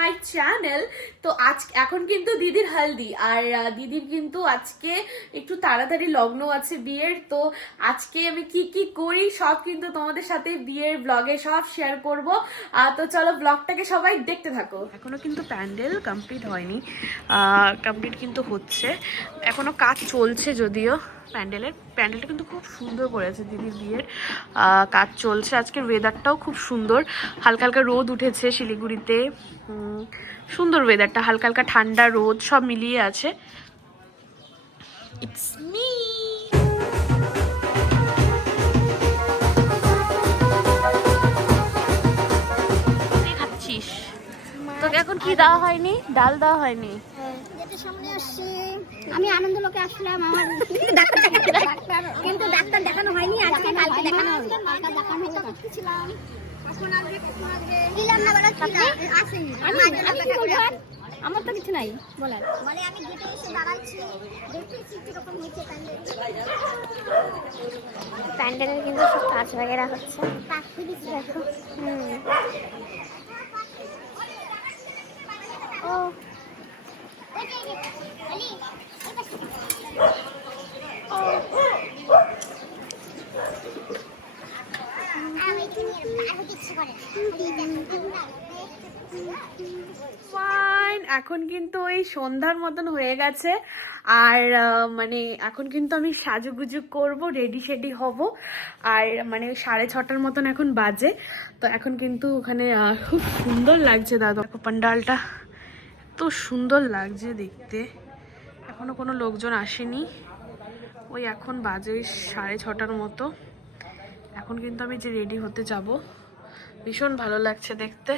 My channel. তো আজ এখন কিন্তু দিদির হলদি, আর দিদির কিন্তু আজকে একটু তাড়াতাড়ি লগ্ন আছে বিয়ের। তো আজকে আমি কি কি করি সব কিন্তু তোমাদের সাথে বিয়ের ব্লগে সব শেয়ার করব। তো চলো ব্লগটাকে সবাই দেখতে থাকো। এখনো কিন্তু প্যান্ডেল কমপ্লিট হয়নি, কমপ্লিট কিন্তু হচ্ছে, এখনো কাজ চলছে। যদিও প্যান্ডেলটা কিন্তু খুব সুন্দর করেছে দিদির বিয়ের, কাজ চলছে। আজকের ওয়েদারটাও খুব সুন্দর, হালকা হালকা রোদ উঠেছে শিলিগুড়িতে, সুন্দর ওয়েদারটা, হালকা হালকা ঠান্ডা রোদ সব মিলিয়ে আছে। It's me. খাচ্ছিস? তোকে এখন কি দেওয়া হয়নি? ডাল দেওয়া হয়নি? সামনে আসছি আমি আনন্দলোকে আসলাম, আমার কিন্তু ডাক্তার দেখানো হয়নি, আজকে কালকে দেখানো হবে। আমার তো কিছু নাই বলার, মানে আমি গেটে এসে দাঁড়াচ্ছি, দেখতেছি কিরকম হচ্ছে প্যান্ডেলের কিন্তু সব কাজ বাগেরা হচ্ছে। দেখো ও ফাইন, এখন কিন্তু ওই সন্ধ্যার মতন হয়ে গেছে, আর মানে এখন কিন্তু আমি সাজুগুজু করব, রেডি শেডি হব, আর মানে 6:30টার মতন এখন বাজে। তো এখন কিন্তু ওখানে খুব সুন্দর লাগছে দাদা, পান্ডালটা এত সুন্দর লাগছে দেখতে। এখনো কোনো লোকজন আসেনি, ওই এখন বাজে 6:30টার মতো। এখন কিন্তু আমি যে রেডি হতে যাব, ভীষণ ভালো লাগছে দেখতে।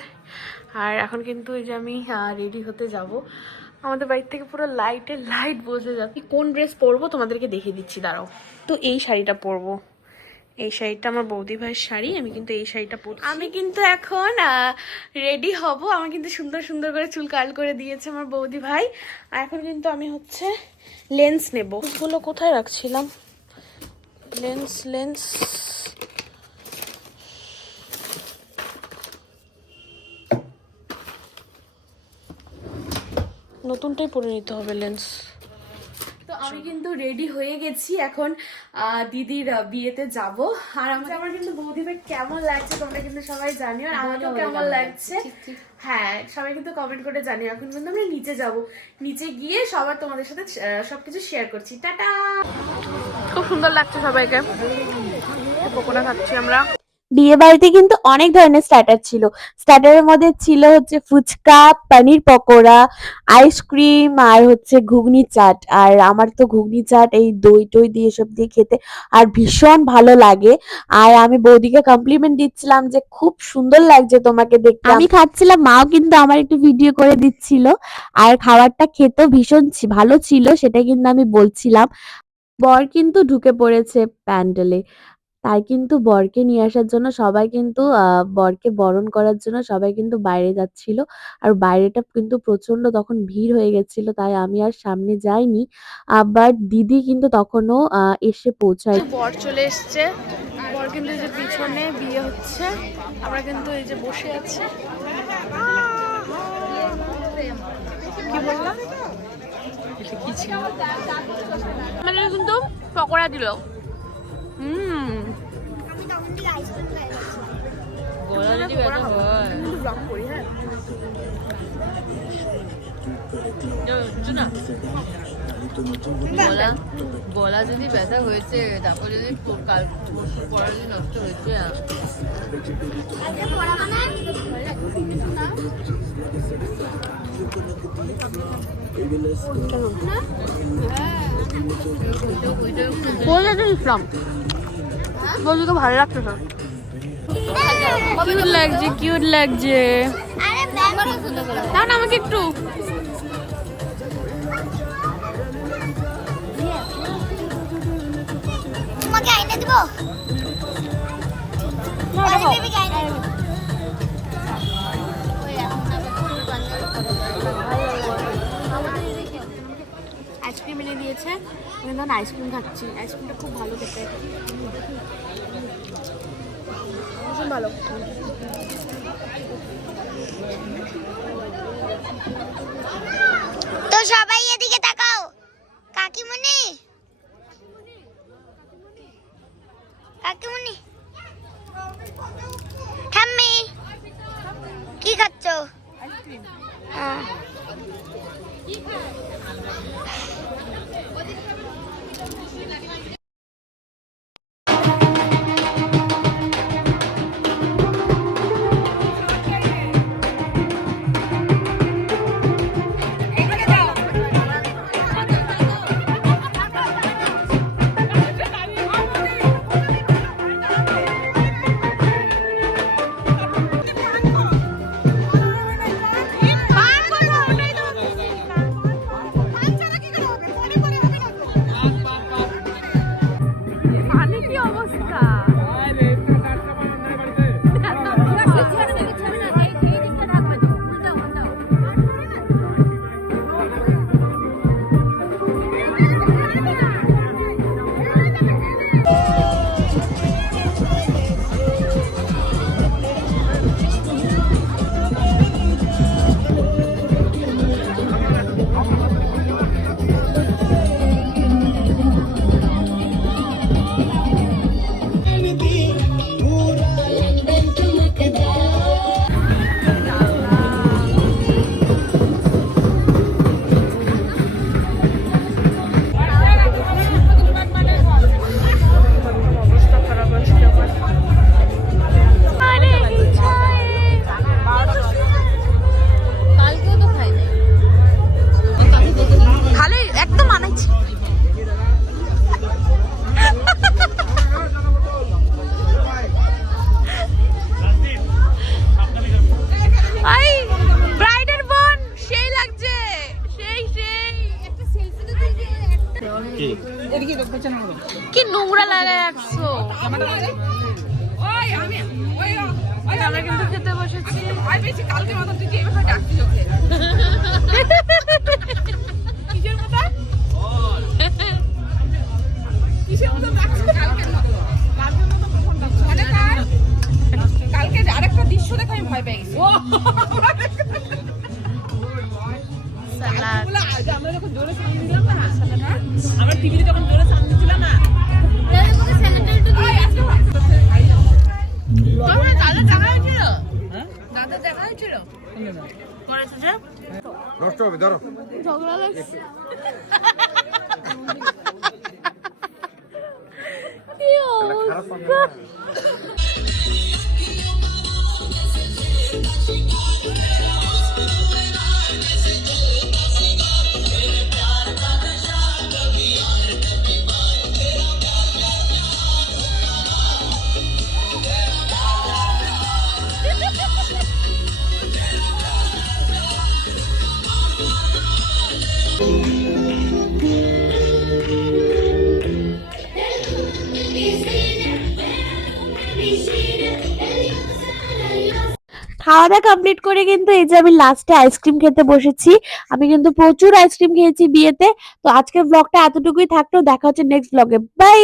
আর এখন কিন্তু এই যে আমি রেডি হতে যাব, আমাদের বাড়ি থেকে পুরো লাইট বোঝা যাচ্ছে। কোন ড্রেস পরবো তোমাদেরকে দেখিয়ে দিচ্ছি, দাঁড়াও। তো এই শাড়িটা পরবো, এই শাড়িটা আমার বৌদি ভাইয়ের শাড়ি, আমি কিন্তু এই শাড়িটা পরছি। আমি কিন্তু এখন রেডি হব, আমার কিন্তু সুন্দর সুন্দর করে চুল কাল করে দিয়েছে আমার বৌদি ভাই। আর এখন কিন্তু আমি হচ্ছে লেন্স নেব। ওগুলো কোথায় রাখছিলাম? লেন্স নতুনটাই পরে নিতে হবে লেন্স। তো আমি কিন্তু রেডি হয়ে গেছি, এখন দিদির বিয়েতে যাব। আর আমার কিন্তু বৌদি ভাই কেমন লাগছে তোমরা কিন্তু সবাই জানিও, আর আমাকেও কেমন লাগছে। হ্যাঁ, সবাই কিন্তু কমেন্ট করে জানিও। এখন কিন্তু আমরা নিচে যাব, নিচে গিয়ে সবার তোমাদের সাথে সবকিছু শেয়ার করছি। টাটা। খুব সুন্দর লাগছে সবাইকে, পকোড়া খাচ্ছি আমরা। বিয়ে বাড়িতে কিন্তু অনেক ধরনের স্টার্টার ছিল। স্টার্টারের মধ্যে ছিল হচ্ছে ফুচকা, পনির পকোড়া, আইসক্রিম, আর হচ্ছে ঘুগনি চাট। আর আমার তো ঘুগনি চাট এই দই টই দিয়ে সব দিয়ে খেতে আর ভীষণ ভালো লাগে। আর আমি বৌদিকে কমপ্লিমেন্ট দিচ্ছিলাম যে খুব সুন্দর লাগছে তোমাকে দেখতে। আমি খাচ্ছিলাম, মাও কিন্তু আমার একটু ভিডিও করে দিচ্ছিল। আর খাবারটা খেতেও ভীষণ ভালো ছিল, সেটা কিন্তু আমি বলছিলাম। বর কিন্তু ঢুকে পড়েছে প্যান্ডেলে, তাই কিন্তু বরকে নিয়ে আসার জন্য সবাই কিন্তু বরকে বরণ করার জন্য সবাই কিন্তু বাইরে যাচ্ছিল। আর বাইরেটা কিন্তু প্রচন্ড তখন ভিড় হয়ে গেছিল, তাই আমি আর সামনে যাইনি। আবার দিদি কিন্তু তখনও এসে পৌঁছায়। বর চলে এসছে, বর কিন্তু এই যে পিছনে বিয়ে হচ্ছে, আমরা কিন্তু এই যে বসে আছি। কি বললাম? কি ছিল? মানে কিন্তু পকোড়া দিল। গলা যদি ব্যথা হয়েছে, তারপর যদি কাল পরশু পড়া যদি নষ্ট হয়েছে, ইসলাম বলছি তো ভালো লাগছে স্যার, কিউট লাগছে। দাও না আমাকে একটু। তোমাকে আইনে দিব। আইসক্রিম এনে দিয়েছে, আমি তখন আইসক্রিম খাচ্ছি। আইসক্রিমটা খুব ভালো খেতে, ভীষণ ভালো। সবাই এদিকে তাকাও। কাকিমণি, কাকিমণি, ঠাম্মি কি খাচ্ছ? ভালোই একদম মানাচ্ছে। আই ব্রাইডের বোন সেই লাগছে, সেই সেই একটা সেলফি তো তুই কি এদিকে দেখো পেছনে হলো কি নোংরা লাগে রাখছো। ওই আমি ওই আমরা কিন্তু খেতে বসেছি। আর বেশি কালকে মতন তুই এইভাবে ডাকছিস ওকে কিসের মতো কিসের মতো ডাকছিস? কালকে মতো প্রথম ডাকছিস মানে কালকে আরেকটা দৃশ্য দেখে আমি ভয় পেয়ে গেছি। সালাদ আমরা যখন জোরে সাউন্ড দিলাম না, আমরা টিভিতে যখন জোরে সাউন্ড দিছিলাম না, তোমার দাদা দেখা হয়েছিল? দাদা দেখা হয়েছিল করেছে যে নষ্ট হবে ধরো ঝগড়া লাগছে। কি অবস্থা। খাওয়া দাওয়া কমপ্লিট করে কিন্তু এই যে আমি লাস্টে আইসক্রিম খেতে বসেছি। আমি কিন্তু প্রচুর আইসক্রিম খেয়েছি বিয়েতে। তো আজকের ব্লগটা এতটুকুই থাকলো, দেখা হচ্ছে নেক্সট ব্লগে, বাই।